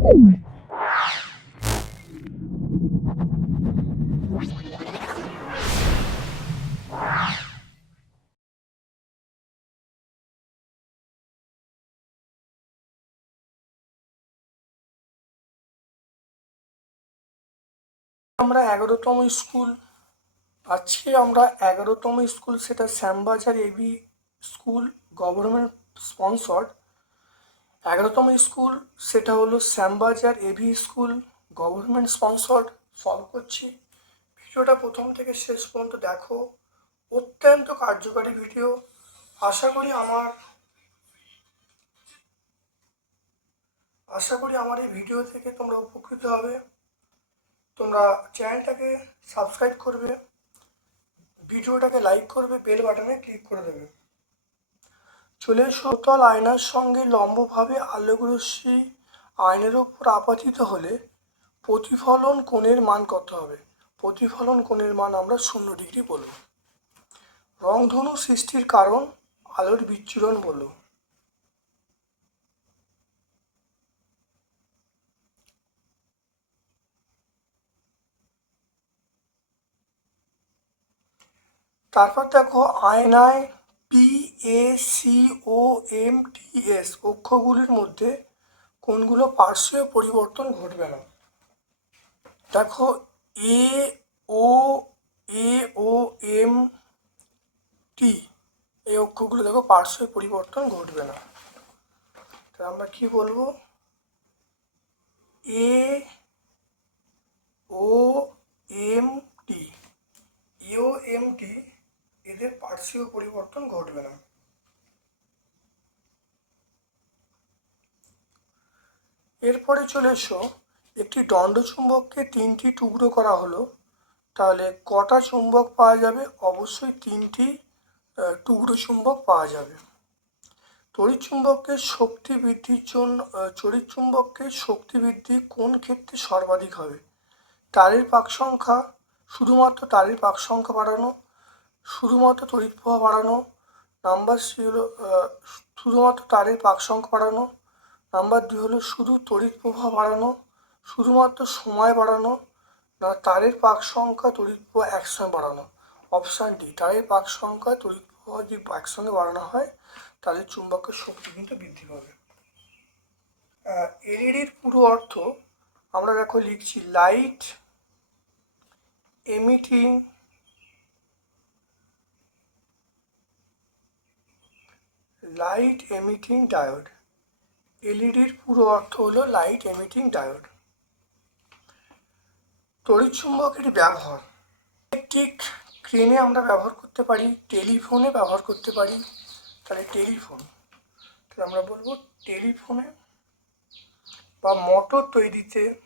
আমরা এগারোতম স্কুল। আজকে আমরা এগারোতম স্কুল সেটা Shyambazar AB school government sponsored. এগারোতম স্কুল, সেটা হলো Shyambazar AV school government sponsored solve করছি। ভিডিওটা প্রথম থেকে শেষ পর্যন্ত দেখো। অত্যন্ত কার্যকারী ভিডিও আশা করি আমার, আশা করি আমার এই ভিডিও থেকে তোমরা উপকৃত হবে। তোমরা চ্যানেলটাকে সাবস্ক্রাইব করবে। ভিডিওটাকে লাইক করবে বেল বাটনে ক্লিক করে দেবে। চলে সতল আয়নার সঙ্গে লম্বভাবে আলোকরশ্মি আয়নের ওপর আপাতিত হলে প্রতিফলন কোণের মান কত হবে? প্রতিফলন কোণের মান আমরা শূন্য ডিগ্রি বলব। রংধনু সৃষ্টির কারণ আলোর বিচ্ছুরণ বলব। তারপর দেখো আয়নায় P A C O M T S অক্ষগুলির মধ্যে কোনগুলো পার্শ্বীয় পরিবর্তন ঘটবে না? দেখো এ ও এ ও এম টি এই অক্ষগুলো দেখো পার্শ্বীয় পরিবর্তন ঘটবে না। তা আমরা কি বলব? এ ও এম টি ইও এম টি এদের পরিবর্তন ঘটবে না। এরপরে চলে এসো একটি দণ্ডচুম্বককে তিনটি টুকরো করা হলো। তাহলে কটা চুম্বক পাওয়া যাবে? অবশ্যই তিনটি টুকরো চুম্বক পাওয়া যাবে। তড়িৎ চুম্বককে শক্তি বৃদ্ধির জন্য আহ, তড়িৎ চুম্বককে শক্তি বৃদ্ধি কোন ক্ষেত্রে সর্বাধিক হবে? তারের পাক সংখ্যা শুধুমাত্র তারের পাক সংখ্যা বাড়ানো শুধুমাত্র তড়িৎ প্রবাহ বাড়ানো নাম্বার সি হলো শুধুমাত্র তারের পাক সংখ্যা বাড়ানো নাম্বার দুই হলো শুধু তড়িৎ প্রবাহ বাড়ানো, শুধুমাত্র সময় বাড়ানো, না, তারের পাক সংখ্যা তড়িৎ প্রবাহ একসঙ্গে বাড়ানো। অপশান ডি তারের পাক সংখ্যা তড়িৎ প্রবাহ যদি একসঙ্গে বাড়ানো হয়, তাহলে চুম্বকের শক্তি কিন্তু বৃদ্ধি পাবে। এলইডির পুরো অর্থ আমরা দেখো লিখছি light emitting light emitting diode. এলইডির পুরো অর্থ হলো লাইট এমিটিং ডায়োড। তড়িৎ চুম্বকের ব্যবহার। ইলেকট্রিক ক্রেনে আমরা ব্যবহার করতে পারি, টেলিফোনে ব্যবহার করতে পারি। তাহলে টেলিফোন। তাহলে আমরা বলব টেলিফোনে বা মোটর তৈরিতে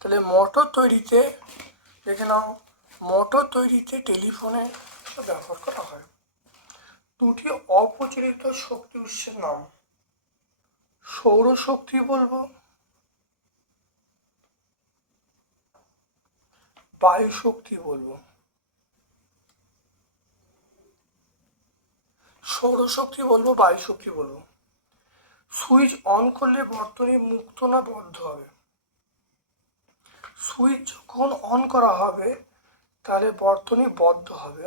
তাহলে মোটর তৈরিতে দেখে নাও। মোটর তৈরিতে টেলিফোনে ব্যবহার করা হয়। দুটি অপ্রচলিত শক্তি উৎসের নাম। সৌরশক্তি বলব। বায়ু শক্তি বলব। সৌরশক্তি বলব বায়ু শক্তি বলব। সুইচ অন করলে বর্তনী মুক্ত না বদ্ধ হবে। সুইচ যখন অন করা হবে তাহলে বর্তনী বদ্ধ হবে?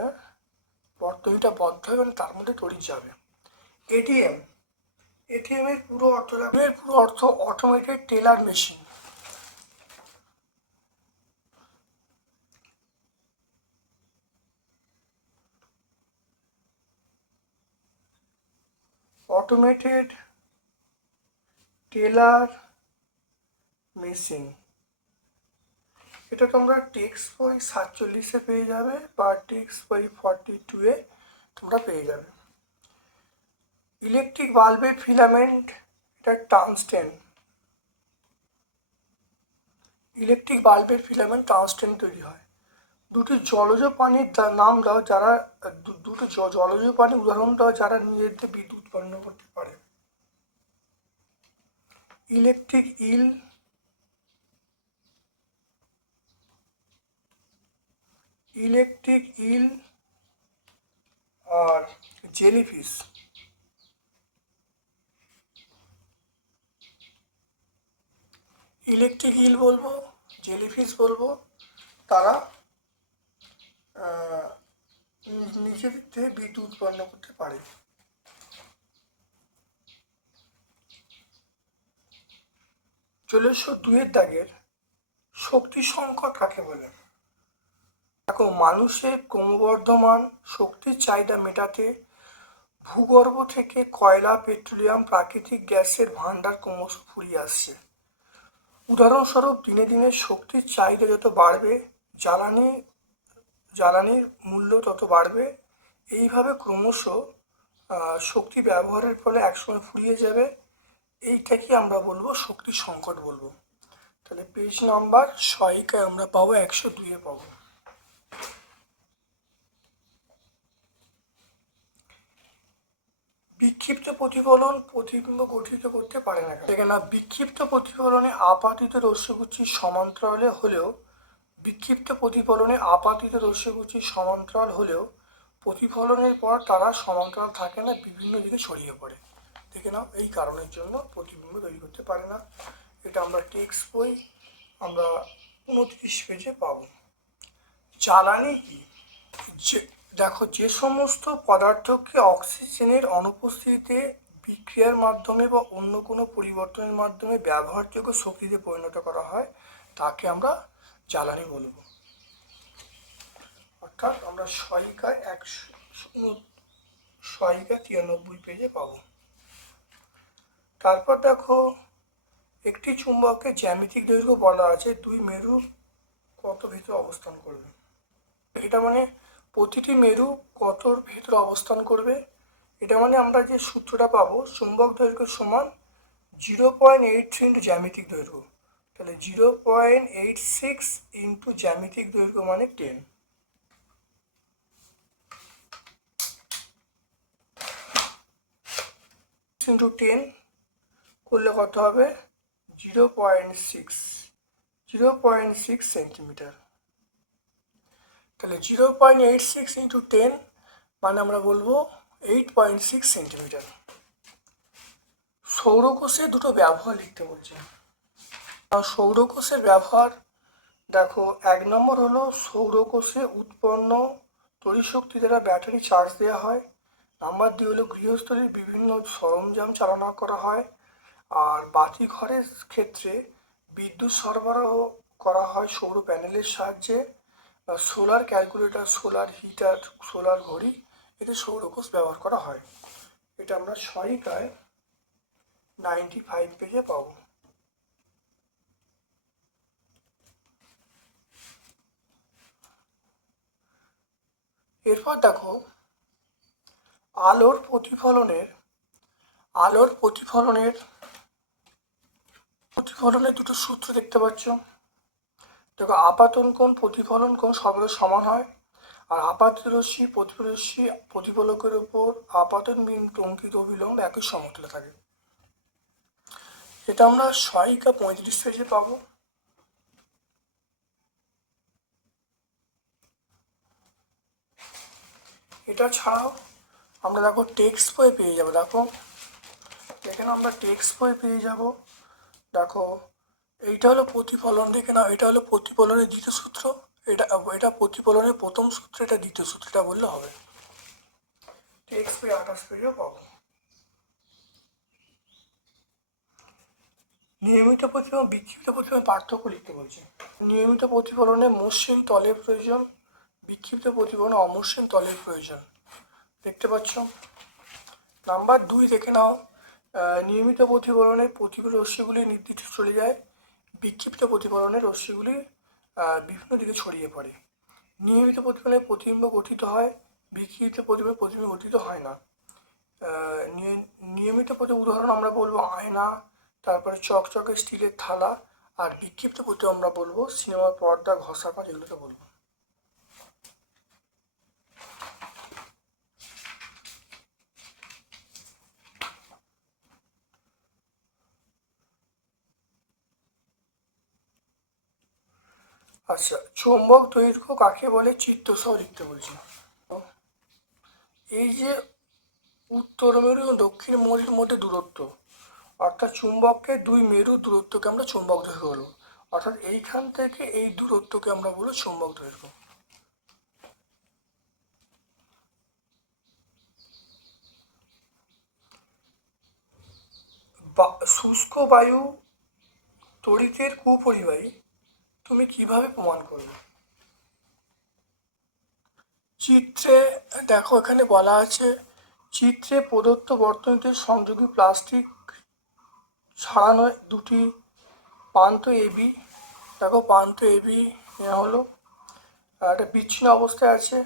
বর্তনীটা বদ্ধ হবে এবং তার মধ্যে তড়িৎ যাবে। এটিএম এটিএম এর পুরো অর্থ দেখো, এর পুরো অর্থ automated teller machine. Automated teller machine. এটা তোমরা টেক্সট বই সাতচল্লিশে পেয়ে যাবে বা টেক্সট বই ফর্টি টুয়ে তোমরা পেয়ে যাবে। ইলেকট্রিক বাল্বের ফিলামেন্ট এটা টাংস্টেন ইলেকট্রিক বাল্বের ফিলামেন্ট টাংস্টেন তৈরি হয়। দুটি জলজ পানির নাম দাও, যারা দুটো জলজ প্রাণীর উদাহরণ দাও, যারা নিজেদের বিদ্যুৎ উৎপন্ন করতে পারে। ইলেকট্রিক ইল ইলেকট্রিক ইল আর জেলিফিশ। ইলেকট্রিক হিল বলব জেলিফিশ বলব তারা আহ, নি- নিজের থেকে বিদ্যুৎ উৎপন্ন করতে পারে। এসো দুয়ের দাগের শক্তি সংকট কাকে বলে? দেখো, মানুষের ক্রমবর্ধমান শক্তির চাহিদা মেটাতে ভূগর্ভ থেকে কয়লা, পেট্রোলিয়াম, প্রাকৃতিক গ্যাসের ভাণ্ডার ক্রমশ ফুরিয়ে আসছে। উদাহরণস্বরূপ, দিনে দিনে শক্তির চাহিদা যত বাড়বে, জ্বালানি, জ্বালানির মূল্য তত বাড়বে। এইভাবে ক্রমশ শক্তি ব্যবহারের ফলে একসময় ফুরিয়ে যাবে। এইটাকে আমরা বলব শক্তি সংকট বলব। তাহলে পেজ নাম্বার ছয়কে আমরা পাবো, একশো দুইয়ে পাবো। বিক্ষিপ্ত প্রতিফলন প্রতিবিম্ব গঠিত করতে পারে না দেখে না বিক্ষিপ্ত প্রতিফলনে আপাতিত রশ্মিগুচ্ছি সমান্তরালে হলেও, বিক্ষিপ্ত প্রতিফলনে আপাতিত রশ্মিগুচ্ছি সমান্তরাল হলেও, প্রতিফলনের পর তারা সমান্তরাল থাকে না, বিভিন্ন দিকে ছড়িয়ে পড়ে। দেখে নাও, এই কারণের জন্য প্রতিবিম্ব তৈরি করতে পারে না। এটা আমরা টেক্সট বই আমরা উনত্রিশ পেজে পাবো। জ্বালানি কি? দেখো, যে সমস্ত পদার্থকে অক্সিজেনের অনুপস্থিতিতে বিক্রিয়ার মাধ্যমে বা অন্য কোনো পরিবর্তনের মাধ্যমে ব্যবহারযোগ্য শক্তিতে পরিণত করা হয়, তাকে আমরা জ্বালানি বলব। অর্থাৎ আমরা সহায়িকায় একশো সহায়িকা তিরানব্বই পেজে পাবো। তারপর দেখো, একটি চুম্বকের জ্যামিতিক দৈর্ঘ্য বলা আছে, দুই মেরু কত ভিতরে অবস্থান করবে? এটা মানে প্রতিটি মেরু কতর ভিতরে অবস্থান করবে। এটা মানে আমরা যে সূত্রটা পাবো, চুম্বক দৈর্ঘ্য সমান zero point eight three into জ্যামিতিক দৈর্ঘ্য। তাহলে zero point eight six into জ্যামিতিক দৈর্ঘ্য মানে টেন। ইন্টু টেন করলে কত হবে? Zero point six. Zero point six centimetre. তাহলে zero point eight six into ten মানে আমরা বলব এইট পয়েন্ট সিক্স সেন্টিমিটার সৌরকোষে দুটো ব্যবহার লিখতে বলছে। সৌরকোষের ব্যবহার, দেখো, এক নম্বর হলো সৌরকোষে উৎপন্ন তড়িৎশক্তি দ্বারা ব্যাটারি চার্জ দেওয়া হয়। নাম্বার দুই হলো গৃহস্থলীর বিভিন্ন সরঞ্জাম চালনা করা হয়। আর বাতি ঘরের ক্ষেত্রে বিদ্যুৎ সরবরাহ করা হয় সৌর প্যানেলের সাহায্যে। Solar calculator solar heater solar ঘড়ি, এতে সৌরকোষ ব্যবহার করা হয়। এটা আমরা সহায়িকায় নাইনটি ফাইভ পেজে পাবো। এরপর দেখো, আলোর প্রতিফলনের আলোর প্রতিফলনের প্রতিফলনের দুটো সূত্র দেখতে পাচ্ছ। দেখো আপাতন কোণ প্রতিফলন কোণ সবগুলো সমান হয়। আর আপাত রশ্মি প্রতিফলরশ্মি প্রতিফলকের উপর আপাতন বিন্দু অঙ্কিত অবিলম্ব একই সমতলে থাকে। এটা আমরা সহায়িকা পঁয়ত্রিশ পেজে পাবো। এটা ছাড়াও আমরা দেখো টেক্সট বই পেয়ে যাব। দেখো, এখানে আমরা টেক্সট বই পেয়ে যাব। দেখো এইটা হলো প্রতিফলন দেখে নাও এটা হলো প্রতিফলনের দ্বিতীয় সূত্র। এটা এটা প্রতিফলনের প্রথম সূত্র, এটা দ্বিতীয় সূত্র এটা বললে হবে। আঠাশ পাবো। নিয়মিত প্রতিফলন, বিক্ষিপ্ত প্রতিফলন পার্থক্য লিখতে বলছে। নিয়মিত প্রতিফলনে মসৃণ তলের প্রয়োজন, বিক্ষিপ্ত প্রতিফলনে অমসৃণ তলের প্রয়োজন। দেখতে পাচ্ছ? নাম্বার দুই দেখে নাও। নিয়মিত প্রতিফলনে প্রতিকূল রশ্মিগুলি নির্দিষ্ট চলে যায়। বিক্ষিপ্ত প্রতিফলনের রশ্মিগুলি বিভিন্ন দিকে ছড়িয়ে পড়ে। নিয়মিত প্রতিফলনে প্রতিবিম্ব গঠিত হয়, বিক্ষিপ্ত প্রতিফলনে প্রতিবিম্ব গঠিত হয় না। নিয়মিত প্রতি, উদাহরণ আমরা বলব আয়না, তারপরে চকচকে স্টিলের থালা, আর বিক্ষিপ্ত প্রতি আমরা বলব সিনেমার পর্দা, ঘষা কাজ এগুলোকে বলব। আচ্ছা চুম্বক দৈর্ঘ্য কাকে বলে? চিত্র সহ লিখতে বলছি। এই যে উত্তর মেরু এবং দক্ষিণ মেরুর মধ্যে দূরত্ব, অর্থাৎ চুম্বককে দুই মেরুর দূরত্বকে আমরা চুম্বক দৈর্ঘ্য বলব। অর্থাৎ এইখান থেকে এই দূরত্বকে আমরা বলব চুম্বক দৈর্ঘ্য। শুষ্ক বায়ু তড়িতের কুপরিবাহী তুমি কীভাবে প্রমাণ করবে চিত্রে, দেখো এখানে বলা আছে, চিত্রে প্রদত্ত বর্তনীতে সংযোগী প্লাস্টিক ছাড়ানো দুটি প্রান্ত এবি দেখো প্রান্ত এবি নেওয়া হলো একটা বিচ্ছিন্ন অবস্থায় আছে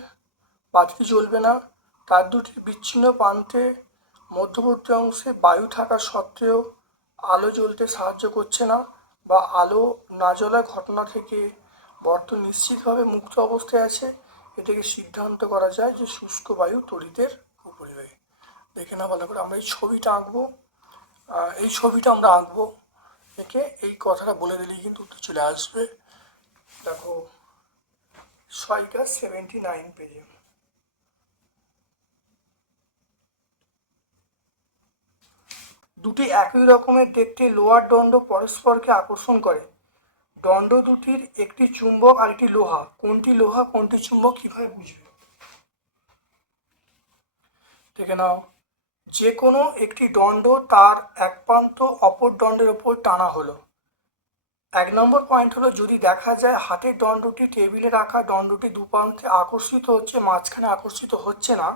বাতি জ্বলবে না, তার দুটি বিচ্ছিন্ন প্রান্তে মধ্যবর্তী অংশে বায়ু থাকা সত্ত্বেও আলো জ্বলতে সাহায্য করছে না বা আলো না জ্বলা ঘটনা থেকে বর্ত নিশ্চিতভাবে মুক্ত অবস্থায় আছে, এটাকে সিদ্ধান্ত করা যায় যে শুষ্ক বায়ু তড়িতের উপরিবাহী দেখে না ভালো করে, আমরা এই ছবিটা আঁকবো এই ছবিটা আমরা আঁকবো। একে এই কথাটা বলে দিলেই কিন্তু উত্তর চলে আসবে। দেখো, ছয়টা সেভেন্টি নাইন পেজে। দুটি একই রকমের দেখতে লোহার দণ্ড পরস্পরকে আকর্ষণ করে। দণ্ড দুটির একটি চুম্বক আর একটি লোহা। কোনটি লোহা, কোনটি চুম্বক কীভাবে বুঝবে? দেখে নাও। যে কোনো একটি দণ্ড তার এক প্রান্ত অপর দণ্ডের ওপর টানা হলো। এক নম্বর পয়েন্ট হলো, যদি দেখা যায় হাতের দণ্ডটি টেবিলে রাখা দণ্ডটি দুপ্রান্তে আকর্ষিত হচ্ছে, মাঝখানে আকর্ষিত হচ্ছে না,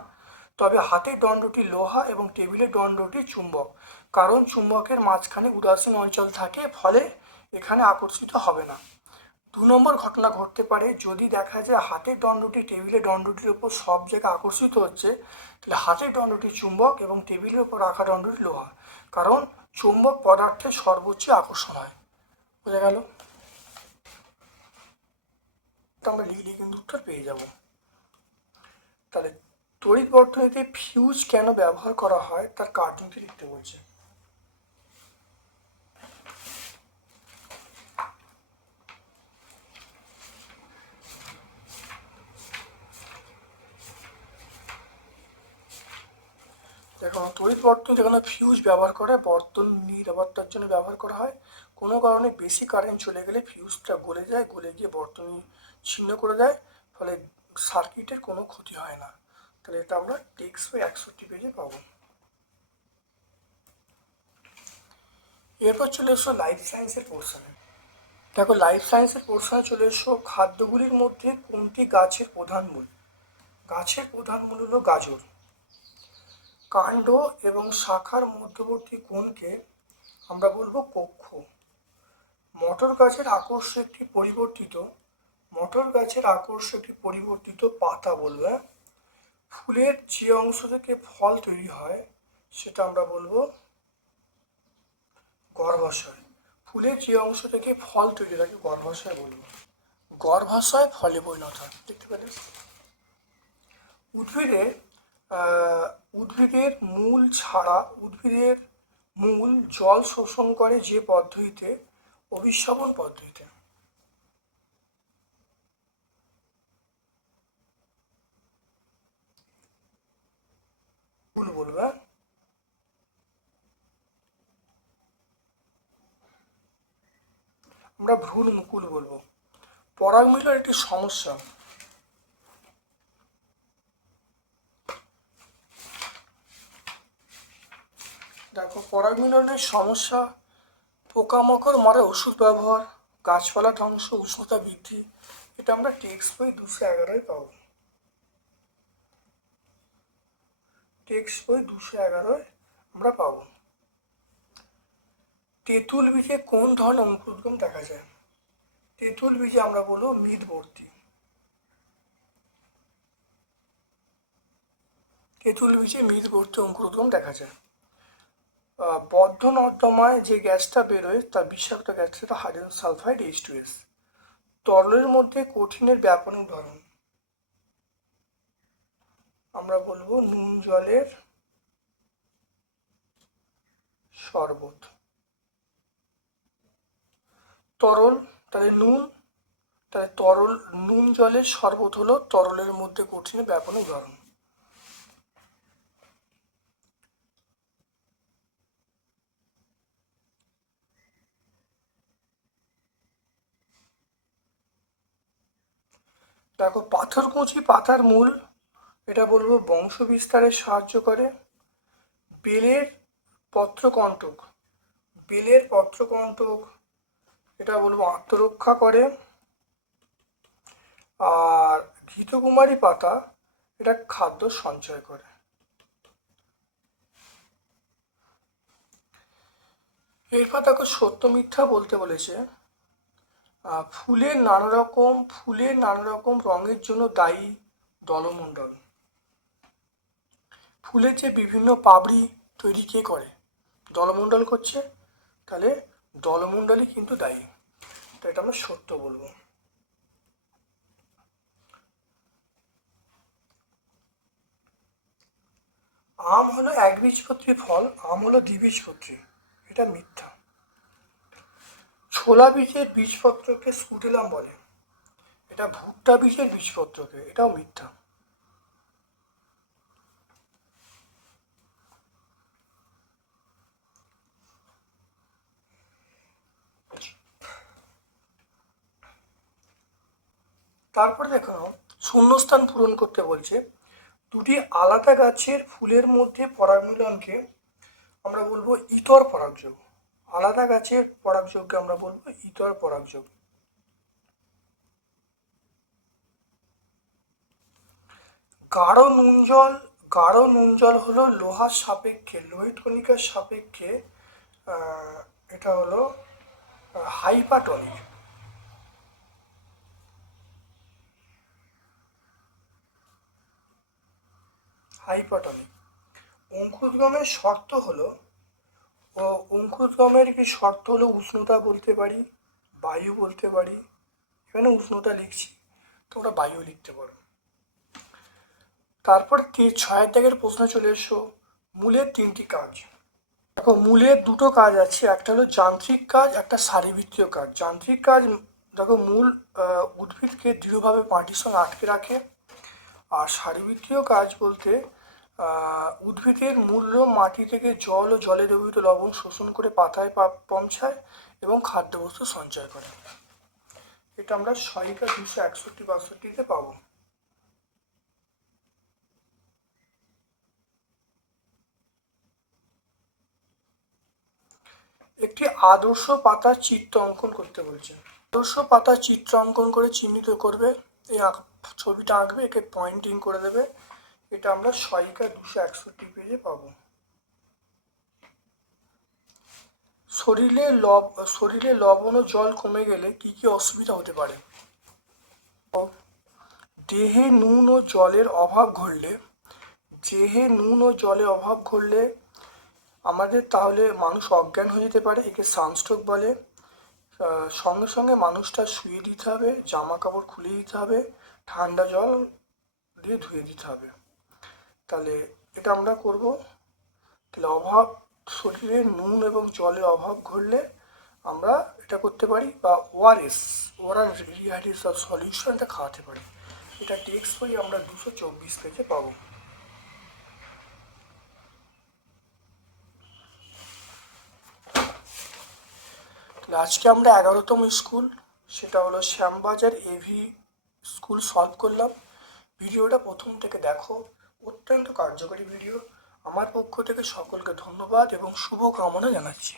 তবে হাতের দণ্ডটি লোহা এবং টেবিলের দণ্ডটি চুম্বক। কারণ চুম্বকের মাঝখানে উদাসীন অঞ্চল থাকে, ফলে এখানে আকর্ষিত হবে না। দু নম্বর ঘটনা ঘটতে পারে, যদি দেখা যায় হাতের দণ্ডটি টেবিলের দণ্ডটির উপর সব জায়গায় আকর্ষিত হচ্ছে, তাহলে হাতের দণ্ডটি চুম্বক এবং টেবিলের উপর রাখা দণ্ডটি লোহা। কারণ চুম্বক পদার্থের সর্বোচ্চ আকর্ষণ হয়। বোঝা গেল? আমরা লিখলে কিন্তু উত্তর পেয়ে যাব। তাহলে তড়িৎ বর্তনীতে ফিউজ কেন ব্যবহার করা হয়, তার কার্টুনটি লিখতে বলছে। দেখো, তড়িৎ বর্তনী যেখানে ফিউজ ব্যবহার করে, বর্তন নিরাপত্তার জন্য ব্যবহার করা হয়। কোনো কারণে বেশি কারেন্ট চলে গেলে ফিউজটা গলে যায়, গলে গিয়ে বর্তনী ছিন্ন করে দেয়, ফলে সার্কিটের কোনো ক্ষতি হয় না। তাহলে এটা আমরা টেক্স বাই একষট্টি পেজে পাবো। এরপর চলে এসো লাইফ সায়েন্সের পোর্শনে দেখো লাইফ সায়েন্সের পোর্শনে চলে এসো, খাদ্যগুলির মধ্যে কোনটি গাছের প্রধান মূল? গাছের প্রধান মূল হলো গাজর। কাণ্ড এবং শাখার মধ্যবর্তী কোণকে আমরা বলব কক্ষ। মটর গাছের আকর্ষ একটি পরিবর্তিত, মটর গাছের আকর্ষ একটি পরিবর্তিত পাতা বলব? ফুলের যে অংশ থেকে ফল তৈরি হয়, সেটা আমরা বলব গর্ভাশয়। ফুলের যে অংশ থেকে ফল তৈরি থাকে, গর্ভাশয় বলব। গর্ভাশয় ফলে পরিণত হয়। দেখতে পেলে? উদ্ভিদে উদ্ভিদের মূল ছাড়া, উদ্ভিদের মূল জল শোষণ করে যে পদ্ধতিতে অভিশ্রবণ পদ্ধতিতে। বলব হ্যাঁ? আমরা ভ্রূণ মুকুল বলব। পরাগ মিলন একটি সমস্যা। দেখো, পরাগ মিলনের সমস্যা, পোকামাকড় মারা ওষুধ ব্যবহার, গাছপালা ধ্বংস, উষ্ণতা বৃদ্ধি, এটা আমরা টেক্সট বই দুশো এগারোয় পাবো। টেক্সট বই দুশো এগারোয় আমরা পাবো। তেঁতুল বীজে কোন ধরনের অঙ্কুরোদ্গম দেখা যায়? তেঁতুল বীজে আমরা বলব মৃদবর্তী। তেঁতুল বীজে মৃদবর্তী অঙ্কুরোদ্গম দেখা যায়। বদ্ধ নর্দমায় যে গ্যাসটা বেরোয়, তার বিষাক্ত গ্যাস সেটা hydrogen sulphide H two S তরলের মধ্যে কঠিনের ব্যাপন উদাহরণ। আমরা বলব নুন জলের শরবত। তরল, তাহলে নুন, তাহলে তরল, নুন জলের শরবত হলো তরলের মধ্যে কঠিনের ব্যাপন উদাহরণ। দেখো পাথরকুচি পাতার মূল, এটা বলব বংশ বিস্তারে সাহায্য করে। বেলের পত্রকণ্টক বেলের পত্রকণ্টক, এটা বলব আত্মরক্ষা করে। আর ঘৃতকুমারী পাতা, এটা খাদ্য সঞ্চয় করে। এরপর দেখো সত্য মিথ্যা বলতে বলেছে। ফুলের নানা রকম ফুলের নানা রকম রঙের জন্য দায়ী দলমণ্ডল। ফুলের যে বিভিন্ন পাপড়ি তৈরি কে করে? দলমণ্ডল করছে, তাহলে দলমণ্ডলই কিন্তু দায়ী। তো এটা আমরা সত্য বলব। আম হলো একবীজপত্রী ফল, আম হলো দ্বিবীজপত্রী এটা মিথ্যা। ছোলা বীজের বীজপত্রকে স্কুটেলাম বলে। এটা ভুট্টা বীজের বীজপত্রকে, এটাও মিথ্যা। তারপরে দেখো, শূন্যস্থান পূরণ করতে বলছে। দুটি আলাদা গাছের ফুলের মধ্যে পরাগমিলনকে আমরা বলব ইতর পরাগযোগ। আলাদা গাছের পরাগযোগকে আমরা বলব ইতর পরাগযোগ গাঢ় নুন জল, গাঢ় নুন জল হলো লোহার সাপেক্ষে, লোহিত কণিকার সাপেক্ষে এটা হলো হাইপাটনিক হাইপাটনিক অঙ্কুরগমের শর্ত হলো অঙ্কুরগমের কি শর্ত হলো উষ্ণতা বলতে পারি? বায়ু বলতে পারি? এখানে উষ্ণতা লিখছি, তোমরা বায়ু লিখতে পারো। তারপর ছয়ের দাগের প্রশ্ন চলে এসো। মূলের তিনটি কাজ। দেখো, মূলের দুটো কাজ আছে, একটা হলো যান্ত্রিক কাজ, একটা শারীরবৃত্তীয় কাজ। যান্ত্রিক কাজ, দেখো, মূল উদ্ভিদকে দৃঢ়ভাবে মাটির সঙ্গে আটকে রাখে। আর শারীরবৃত্তীয় কাজ বলতে উদ্ভিদের মূল্য মাটি থেকে জল ও জলে দ্রবীভূত লবণ শোষণ করে পাতায় পৌঁছায় এবং খাদ্যবস্তু সঞ্চয় করে। এটা আমরা সহায়িকা দুশো একষট্টি বাষট্টিতে পাবো। একটি আদর্শ পাতার চিত্র অঙ্কন করতে বলছে। আদর্শ পাতার চিত্র অঙ্কন করে চিহ্নিত করবে। এই ছবিটা আঁকবে, একে পয়েন্টিং করে দেবে। এটা আমরা সহায়িকা দুশো একষট্টি পেজে পাবো। শরীরে লব, শরীরে লবণ ও জল কমে গেলে কি কি অসুবিধা হতে পারে? দেহে নুন ও জলের অভাব ঘটলে, দেহে নুন ও জলের অভাব ঘটলে আমাদের তাহলে মানুষ অজ্ঞান হয়ে যেতে পারে, একে সানস্ট্রোক বলে। সঙ্গে সঙ্গে মানুষটা শুয়ে দিতে হবে, জামা কাপড় খুলে দিতে হবে, ঠান্ডা জল দিয়ে ধুয়ে দিতে হবে। তাহলে এটা আমরা করব। তাহলে অভাব শরীরে নুন এবং জলের অভাব ঘটলে আমরা এটা করতে পারি বা ওআরএস ওরাল রিহাইড্রেশন সলিউশনটা খাওয়াতে পারি। এটা টেক্সট বই আমরা দুশো চব্বিশ পেজে পাবো। আজকে আমরা এগারোতম স্কুল, সেটা হলো শ্যামবাজার এভি স্কুল সলভ করলাম। ভিডিওটা প্রথম থেকে দেখো। অত্যন্ত কার্যকরী ভিডিও। আমার পক্ষ থেকে সকলকে ধন্যবাদ এবং শুভকামনা জানাচ্ছি।